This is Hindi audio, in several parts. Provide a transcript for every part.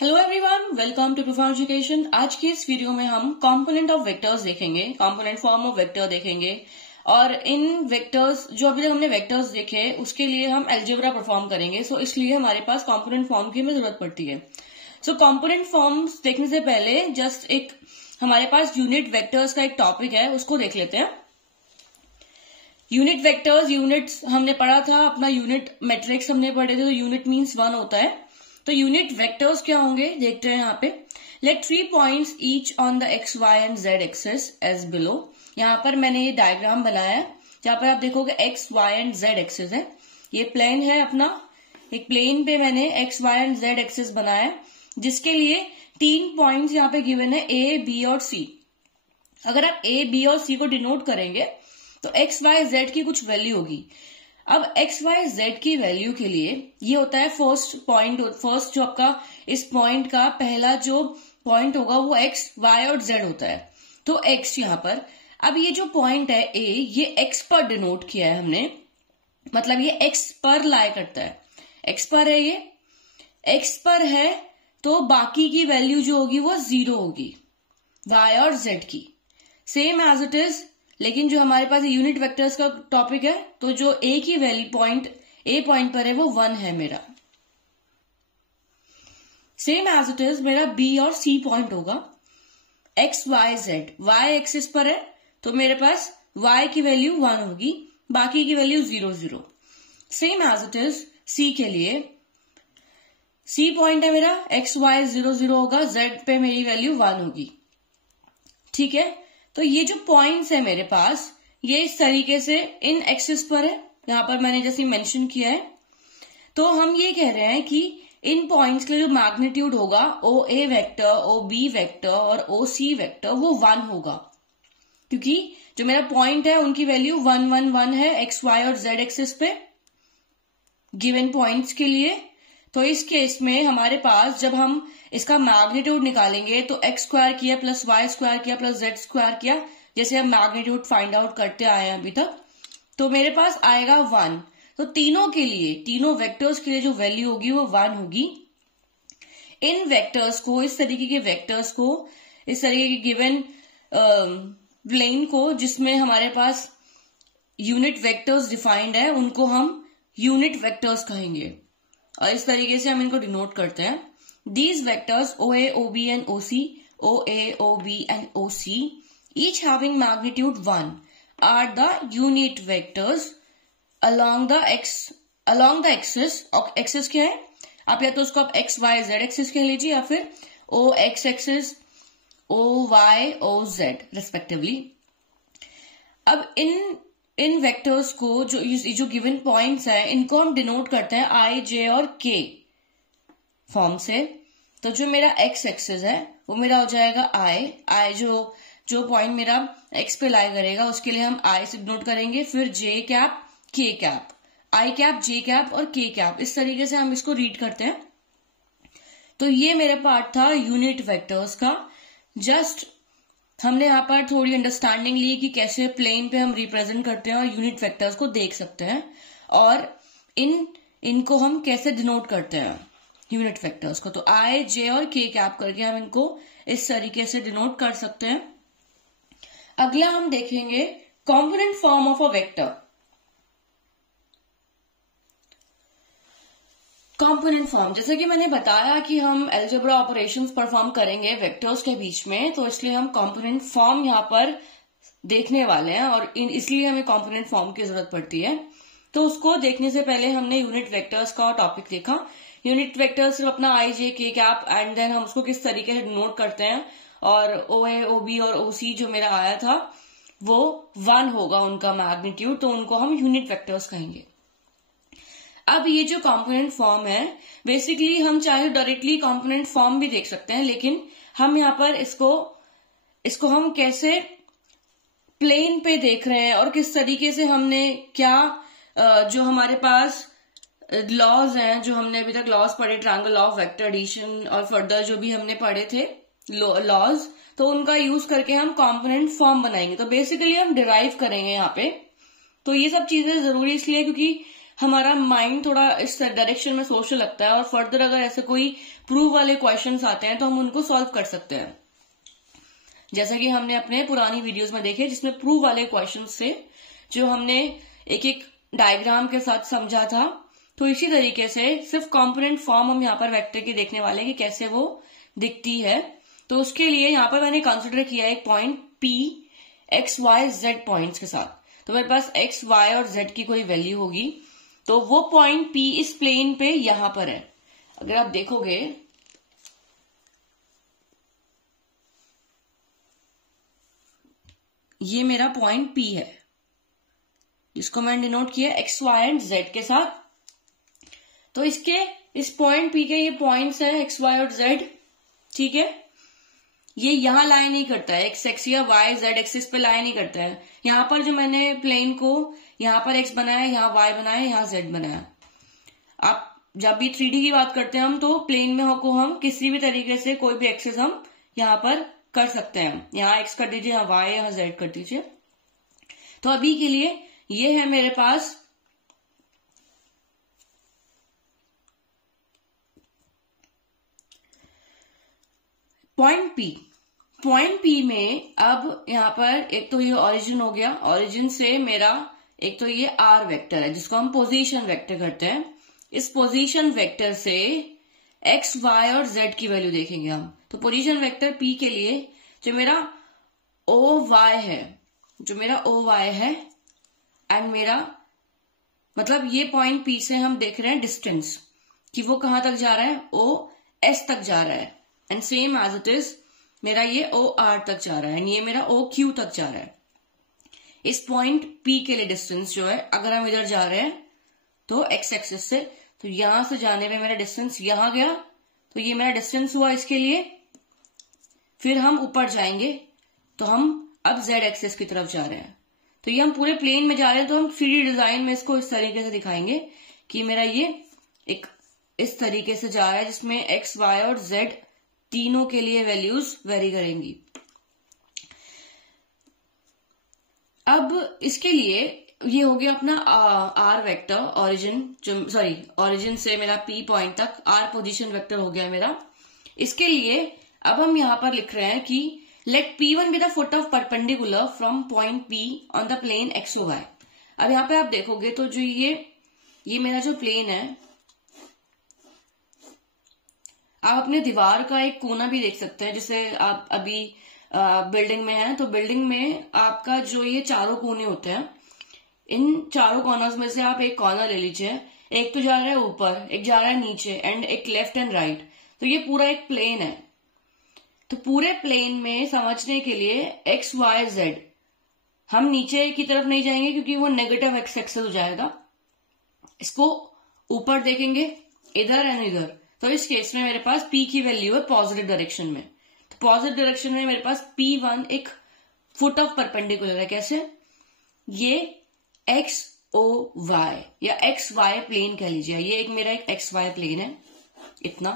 Hello everyone, welcome to profound education. आज की इस वीडियो में हम कंपोनेंट ऑफ वेक्टर्स देखेंगे, कंपोनेंट फॉर्म ऑफ वेक्टर देखेंगे और इन वेक्टर्स जो अभी तक हमने वेक्टर्स देखे उसके लिए हम अलजेब्रा परफॉर्म करेंगे। सो इसलिए हमारे पास कंपोनेंट फॉर्म की हमें जरूरत पड़ती है। सो कंपोनेंट फॉर्म्स देखने से पहले जस्ट एक हमारे पास यूनिट वेक्टर्स का एक टॉपिक है, उसको देख लेते हैं। यूनिट वेक्टर्स, यूनिट्स हमने पढ़ा था, अपना यूनिट मैट्रिक्स हमने पढ़े थे, तो यूनिट मीन्स 1 होता है। तो यूनिट वेक्टर्स क्या होंगे देखते हैं यहाँ पे। Let 3 points each on the X Y and Z axis as below. यहाँ पर मैंने ये डायग्राम बनाया है जहां पर आप देखोगे X Y and Z axis है। ये प्लेन है अपना, एक प्लेन पे मैंने X Y and Z axis बनाया है जिसके लिए 3 पॉइंट्स यहाँ पे गिवन है, ए बी और सी। अगर आप ए बी और सी को डिनोट करेंगे तो एक्स वाई जेड की कुछ वैल्यू होगी। अब एक्स वाई जेड की वैल्यू के लिए ये होता है फर्स्ट पॉइंट, फर्स्ट जो आपका इस पॉइंट का पहला जो पॉइंट होगा वो एक्स वाई और जेड होता है। तो एक्स यहाँ पर, अब ये जो पॉइंट है ए, ये एक्स पर डिनोट किया है हमने, मतलब ये एक्स पर लाई करता है। एक्स पर है, ये एक्स पर है तो बाकी की वैल्यू जो होगी वो 0 होगी वाई और जेड की, सेम एज इट इज। लेकिन जो हमारे पास यूनिट वेक्टर्स का टॉपिक है तो जो ए की वैल्यू पॉइंट ए पॉइंट पर है वो 1 है मेरा। सेम एज इट इज मेरा बी और सी पॉइंट होगा X Y Z, Y axis पर है तो मेरे पास वाई की वैल्यू 1 होगी, बाकी की value 0 0। Same as it is C के लिए, सी पॉइंट है मेरा, एक्स वाई 0 0 होगा, जेड पे मेरी वैल्यू 1 होगी। ठीक है, तो ये जो पॉइंट्स है मेरे पास ये इस तरीके से इन एक्सिस पर है, यहां पर मैंने जैसे मेंशन किया है। तो हम ये कह रहे हैं कि इन पॉइंट्स के जो मैग्नीट्यूड होगा ओ ए वेक्टर, ओ बी वेक्टर और ओ सी वेक्टर वो 1 होगा, क्योंकि जो मेरा पॉइंट है उनकी वैल्यू 1 1 1 है एक्स वाई और जेड एक्सिस पे गिवन पॉइंट्स के लिए। तो इस केस में हमारे पास जब हम इसका मैग्नीट्यूड निकालेंगे तो एक्स स्क्वायर किया प्लस वाई स्क्वायर किया प्लस जेड स्क्वायर किया, जैसे हम मैग्नीट्यूड फाइंड आउट करते आए हैं अभी तक, तो मेरे पास आएगा 1। तो तीनों के लिए, तीनों वेक्टर्स के लिए जो वैल्यू होगी वो 1 होगी। इन वेक्टर्स को, इस तरीके के वेक्टर्स को, इस तरीके के गिवन प्लेन को जिसमें हमारे पास यूनिट वेक्टर्स डिफाइंड है उनको हम यूनिट वेक्टर्स कहेंगे और इस तरीके से हम इनको डिनोट करते हैं। These vectors OA, OB and OC, OA, OB and OC, each having magnitude 1, are the unit vectors along the axis। और axis क्या है, आप या तो उसको आप x, y, z axis कह लीजिए या फिर O x axis, O y, O z respectively। अब इन वेक्टर्स को जो गिवन पॉइंट्स है इनको हम डिनोट करते हैं I, J और K फॉर्म से। तो जो मेरा एक्स एक्सिस है वो मेरा हो जाएगा आई जो पॉइंट मेरा एक्स पे लाई करेगा उसके लिए हम आई से डिनोट करेंगे, फिर जे कैप, के कैप, आई कैप, जे कैप और के कैप, इस तरीके से हम इसको रीड करते हैं। तो ये मेरा पार्ट था यूनिट वेक्टर्स का। जस्ट हमने यहाँ पर थोड़ी अंडरस्टैंडिंग ली कि कैसे प्लेन पे हम रिप्रेजेंट करते हैं और यूनिट वेक्टर्स को देख सकते हैं और इनको हम कैसे डिनोट करते हैं यूनिट वेक्टर्स को। तो आई, जे और के कैप करके हम इनको इस तरीके से डिनोट कर सकते हैं। अगला हम देखेंगे component form of a vector. Component form, जैसे कि मैंने बताया कि हम अलजेब्रा ऑपरेशंस परफॉर्म करेंगे वेक्टर्स के बीच में, तो इसलिए हम कंपोनेंट फॉर्म यहाँ पर देखने वाले हैं और इसलिए हमें कंपोनेंट फॉर्म की जरूरत पड़ती है। तो उसको देखने से पहले हमने यूनिट वेक्टर्स का टॉपिक देखा। यूनिट वेक्टर्स सिर्फ अपना आई, जे, के कैप एंड देन हम उसको किस तरीके से डिनोट करते हैं, और ओ ए, ओ बी और ओ सी जो मेरा आया था वो 1 होगा उनका मैग्नीट्यूड, तो उनको हम यूनिट वेक्टर्स कहेंगे। अब ये जो कंपोनेंट फॉर्म है, बेसिकली हम चाहे डायरेक्टली कंपोनेंट फॉर्म भी देख सकते हैं, लेकिन हम यहाँ पर इसको हम कैसे प्लेन पे देख रहे हैं और किस तरीके से हमने क्या जो हमारे पास लॉज हैं, जो हमने अभी तक लॉज पढ़े, triangle law of vector addition और फर्दर जो भी हमने पढ़े थे लॉज, तो उनका यूज करके हम कंपोनेंट फॉर्म बनाएंगे। तो बेसिकली हम डिराइव करेंगे यहाँ पे। तो ये सब चीजें जरूरी इसलिए क्योंकि हमारा माइंड थोड़ा इस डायरेक्शन में सोचने लगता है और फर्दर अगर ऐसे कोई प्रूव वाले क्वेश्चंस आते हैं तो हम उनको सॉल्व कर सकते हैं, जैसा कि हमने अपने पुरानी वीडियोस में देखे जिसमें प्रूव वाले क्वेश्चंस थे जो हमने एक एक डायग्राम के साथ समझा था। तो इसी तरीके से सिर्फ कंपोनेंट फॉर्म हम यहाँ पर वेक्टर की देखने वाले हैं कि कैसे वो दिखती है। तो उसके लिए यहाँ पर मैंने कंसिडर किया एक point P x y z points के साथ। तो मेरे पास x y और z की कोई वैल्यू होगी, तो वो पॉइंट P इस प्लेन पे यहां पर है। अगर आप देखोगे ये मेरा पॉइंट P है जिसको मैंने डिनोट किया x y एंड z के साथ। तो इस पॉइंट P के ये पॉइंट्स हैं x y और z, ठीक है। ये यहां लाई नहीं करता है, एक्स एक्स या वाई जेड एक्सिस पे लाई नहीं करता है। यहां पर जो मैंने प्लेन को यहां पर एक्स बनाया, यहां वाई बनाया, यहां जेड बनाया। आप जब भी 3D की बात करते हैं हम तो प्लेन में को हम किसी भी तरीके से कोई भी एक्सिस हम यहां पर कर सकते हैं। यहां एक्स कर दीजिए, यहां वाई, यहां जेड कर दीजिए। तो अभी के लिए ये है मेरे पास पॉइंट P। पॉइंट P में अब यहां पर एक तो ये ओरिजिन हो गया, ओरिजिन से मेरा एक तो ये R वेक्टर है जिसको हम पोजीशन वेक्टर करते हैं। इस पोजीशन वेक्टर से x, y और z की वैल्यू देखेंगे हम। तो पोजीशन वेक्टर P के लिए जो मेरा OY है एंड मेरा मतलब ये पॉइंट P से हम देख रहे हैं डिस्टेंस कि वो कहां तक जा रहा है, OS तक जा रहा है। And same as it is मेरा ये OR तक जा रहा है एंड ये मेरा OQ तक जा रहा है। इस पॉइंट P के लिए डिस्टेंस जो है, अगर हम इधर जा रहे हैं तो x एक्सिस से, तो यहां से जाने में मेरा डिस्टेंस यहां गया, तो ये मेरा डिस्टेंस हुआ इसके लिए। फिर हम ऊपर जाएंगे तो हम अब z एक्सिस की तरफ जा रहे हैं। तो ये हम पूरे प्लेन में जा रहे हैं, तो हम 3D डिजाइन में इसको इस तरीके से दिखाएंगे कि मेरा ये एक इस तरीके से जा रहा है जिसमें x, y और z तीनों के लिए वैल्यूज वेरी करेंगी। अब इसके लिए ये हो गया अपना R वेक्टर ओरिजिन से मेरा P पॉइंट तक R पोजीशन वेक्टर हो गया मेरा। इसके लिए अब हम यहां पर लिख रहे हैं कि let P1 be the foot of perpendicular from point P on the plane x to y। अब यहां पे आप देखोगे तो जो ये मेरा जो प्लेन है, आप अपने दीवार का एक कोना भी देख सकते हैं। जैसे आप अभी बिल्डिंग में हैं तो बिल्डिंग में आपका जो ये चारों कोने होते हैं, इन चारों कॉर्नर्स में से आप एक कॉर्नर ले लीजिए। एक तो जा रहा है ऊपर, एक जा रहा है नीचे एंड एक लेफ्ट एंड राइट। तो ये पूरा एक प्लेन है। तो पूरे प्लेन में समझने के लिए एक्स, वाई, जेड, हम नीचे की तरफ नहीं जाएंगे क्योंकि वो नेगेटिव एक्स एक्सेस हो जाएगा। इसको ऊपर देखेंगे, इधर एंड इधर। तो इस केस में मेरे पास P की वैल्यू है पॉजिटिव डायरेक्शन में। तो पॉजिटिव डायरेक्शन में मेरे पास P1 एक फुट ऑफ परपेंडिकुलर है। कैसे? ये XOY या XY प्लेन कह लीजिए। ये एक मेरा एक XY प्लेन है, इतना।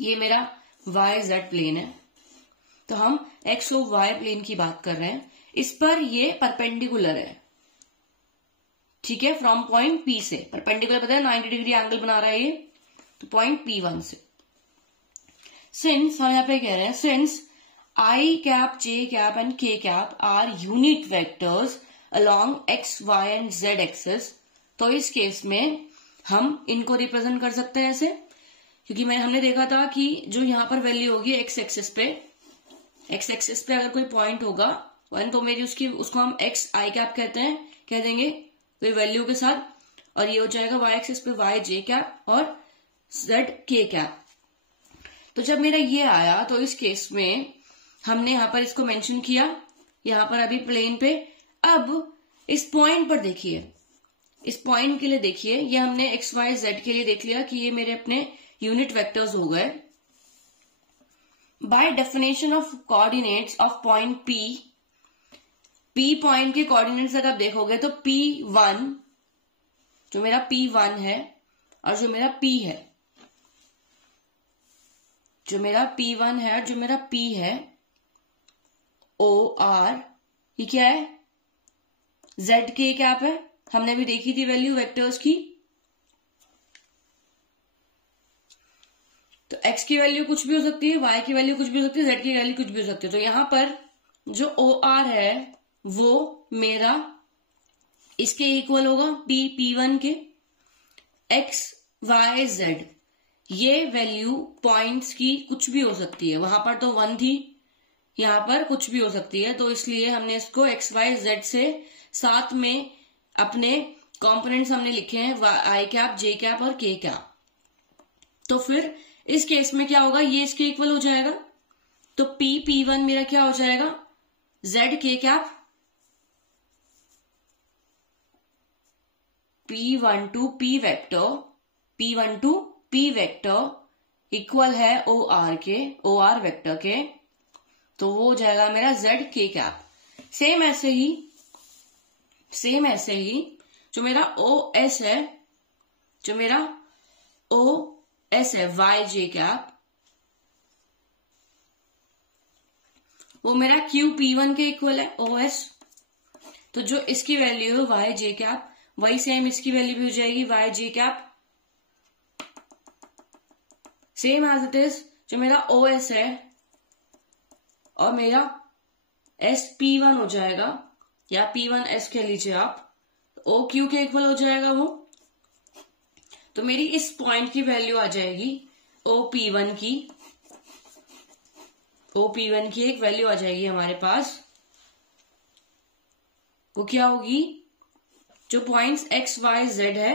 ये मेरा YZ प्लेन है। तो हम XOY प्लेन की बात कर रहे हैं। इस पर ये परपेंडिकुलर है, ठीक है। फ्रॉम पॉइंट P से परपेंडिकुलर पता है 90 डिग्री एंगल बना रहा है ये। तो पॉइंट P1 से सिंस हम यहाँ पे कह रहे हैं since I cap, J cap and K cap are unit vectors along X, Y and Z axes. तो इस केस में हम इनको रिप्रेजेंट कर सकते हैं ऐसे, क्योंकि हमने देखा था कि जो यहाँ पर वैल्यू होगी X एक्सिस पे अगर कोई पॉइंट होगा तो मेरी उसको हम X I कैप कहते हैं, कह देंगे तो वैल्यू के साथ, और ये हो जाएगा Y एक्सिस पे Y J कैप और Z K कैप। तो जब मेरा ये आया तो इस केस में हमने यहां पर इसको मेंशन किया, यहां पर अभी प्लेन पे। अब इस पॉइंट पर देखिए, इस पॉइंट के लिए देखिए, ये हमने एक्स वाई जेड के लिए देख लिया कि ये मेरे अपने यूनिट वेक्टर्स हो गए। By definition of coordinates of point P point के कोऑर्डिनेट्स अगर आप देखोगे तो P1 जो मेरा P1 है और जो मेरा P है, जो मेरा P1 है और जो मेरा P है OR, ये क्या है? ZK कैप है। हमने भी देखी थी वैल्यू वेक्टर्स की। तो x की वैल्यू कुछ भी हो सकती है, y की वैल्यू कुछ भी हो सकती है, z की वैल्यू कुछ भी हो सकती है। तो यहां पर जो OR है वो मेरा इसके इक्वल होगा P1 के। x y z ये वैल्यू पॉइंट्स की कुछ भी हो सकती है, वहां पर तो 1 थी, यहां पर कुछ भी हो सकती है, तो इसलिए हमने इसको x y z से साथ में अपने कंपोनेंट्स हमने लिखे हैं i कैप, j कैप और k कैप। तो फिर इस केस में क्या होगा, ये इसके इक्वल हो जाएगा। तो P1 मेरा क्या हो जाएगा, z k cap P12 P vector equal है OR वेक्टर के, तो वो हो जाएगा मेरा z k कैप। सेम ऐसे ही जो मेरा OS है, y j कैप, वो मेरा QP1 के इक्वल है OS। तो जो इसकी वैल्यू है y j कैप, वही सेम इसकी वैल्यू भी हो जाएगी y j cap, same as it is. जो मेरा OS है और मेरा SP1 हो जाएगा, या P1S कह लीजिए आप, OQ के इक्वल हो जाएगा वो। तो मेरी इस पॉइंट की वैल्यू आ जाएगी OP1 की एक वैल्यू आ जाएगी हमारे पास। वो क्या होगी, जो पॉइंट्स x y z है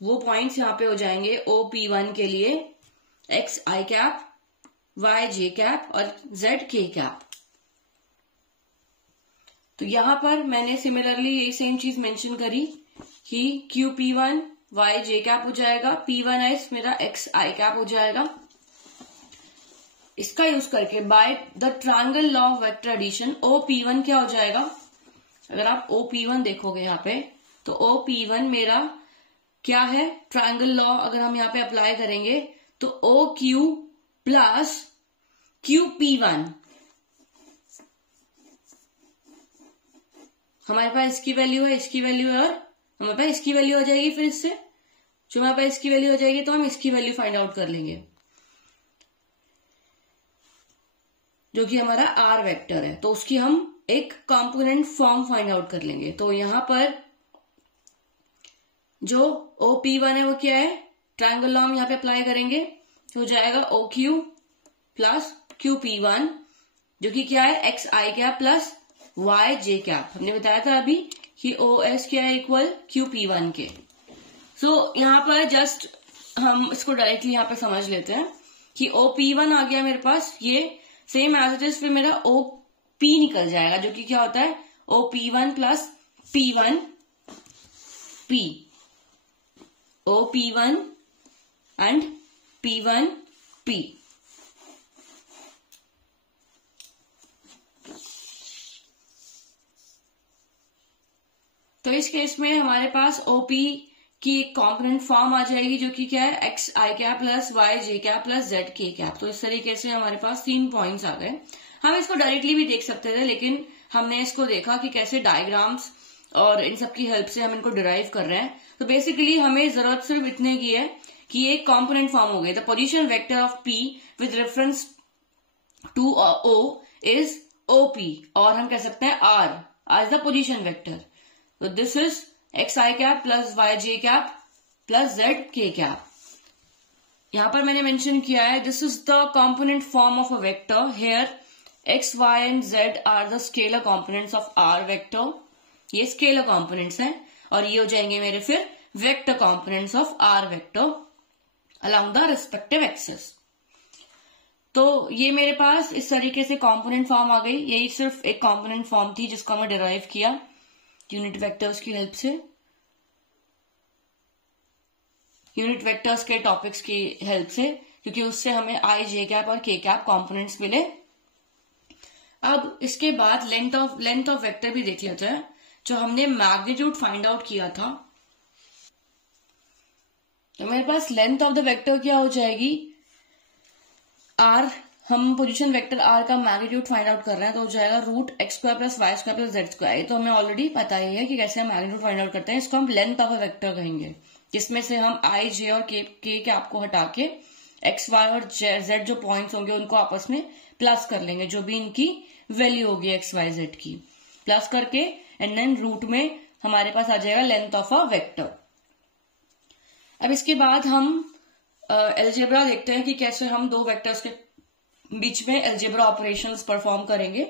वो पॉइंट्स यहां पे हो जाएंगे OP1 के लिए x i cap, y j cap और z k कैप। तो यहां पर मैंने सिमिलरली ये सेम चीज मेंशन करी कि QP1 y j कैप हो जाएगा, P1S मेरा x i कैप हो जाएगा। इसका यूज करके by the triangle law of vector addition OP1 क्या हो जाएगा, अगर आप OP1 देखोगे यहाँ पे, तो OP1 मेरा क्या है, ट्रायंगल लॉ अगर हम यहाँ पे अप्लाई करेंगे तो OQ प्लस QP1, हमारे पास इसकी वैल्यू है, इसकी वैल्यू है, और हमारे पास इसकी वैल्यू हो जाएगी। फिर इससे जो हमारे पास इसकी वैल्यू हो जाएगी तो हम इसकी वैल्यू फाइंड आउट कर लेंगे, जो कि हमारा R वेक्टर है। तो उसकी हम एक कंपोनेंट फॉर्म फाइंड आउट कर लेंगे। तो यहां पर जो OP1 है वो क्या है, ट्रायंगल लॉ हम यहाँ पे अप्लाई करेंगे, तो हो जाएगा OQ प्लस QP1, जो कि क्या है x i cap plus y j cap. हमने बताया था अभी कि OS क्या है, इक्वल QP1 के। सो यहाँ पर जस्ट हम इसको डायरेक्टली यहाँ पे समझ लेते हैं कि OP1 आ गया मेरे पास, ये सेम एज इट इज फिर मेरा OP निकल जाएगा, जो कि क्या होता है OP1 plus P1P, OP1 and P1P। तो इस केस में हमारे पास OP की एक कॉम्पोनेंट फॉर्म आ जाएगी, जो कि क्या है x i cap plus y j cap plus z k cap. तो इस तरीके से हमारे पास 3 पॉइंट्स आ गए। हम इसको डायरेक्टली भी देख सकते थे, लेकिन हमने इसको देखा कि कैसे डायग्राम्स और इन सब की हेल्प से हम इनको डिराइव कर रहे हैं। तो बेसिकली हमें जरूरत सिर्फ इतने की है कि एक कंपोनेंट फॉर्म हो गई, the position vector of P with reference to O is OP, और हम कह सकते हैं R as the position vector. तो this is x i cap plus y j cap plus z k cap. यहां पर मैंने मेंशन किया है this is the component form of a vector, here x y and z are the scalar components of R vector. ये स्केलर कंपोनेंट्स हैं और ये हो जाएंगे मेरे फिर vector components of R vector along the respective axis. तो ये मेरे पास इस तरीके से कंपोनेंट फॉर्म आ गई। यही सिर्फ एक कंपोनेंट फॉर्म थी जिसको हमने डिराइव किया यूनिट वेक्टर्स की हेल्प से, यूनिट वेक्टर्स के टॉपिक्स की हेल्प से, क्योंकि उससे हमें i j कैप और k कैप कंपोनेंट्स मिले। अब इसके बाद लेंथ ऑफ वेक्टर भी देख लेते हैं। जो हमने मैग्नीट्यूड फाइंड आउट किया था, तो मेरे पास लेंथ ऑफ द वेक्टर क्या हो जाएगी, r हम पोजीशन वेक्टर आर का मैग्नीट्यूड फाइंड आउट कर रहे हैं, तो हो जाएगा root X square plus Y square plus Z square. तो हमें ऑलरेडी पता ही है कि कैसे हम मैग्नीट्यूड फाइंड आउट करते हैं। इसको हम लेंथ ऑफ अ वेक्टर कहेंगे, जिसमें से हम आई, जे और के आपको हटा के एक्स, वाई और जेड जो पॉइंट्स होंगे उनको आपस में प्लस कर लेंगे, जो भी इनकी वैल्यू होगी एक्स, वाई, जेड की, प्लस करके एंड देन रूट में हमारे पास आ जाएगा लेंथ ऑफ अ वेक्टर। अब इसके बाद हम अलजेब्रा देखते हैं कि कैसे हम दो वेक्टर्स के बीच में अलजेब्रा ऑपरेशंस परफॉर्म करेंगे।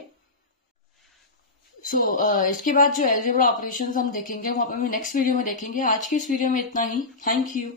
इसके बाद जो अलजेब्रा ऑपरेशंस हम देखेंगे वो अपन नेक्स्ट वीडियो में देखेंगे। आज की इस वीडियो में इतना ही। Thank you.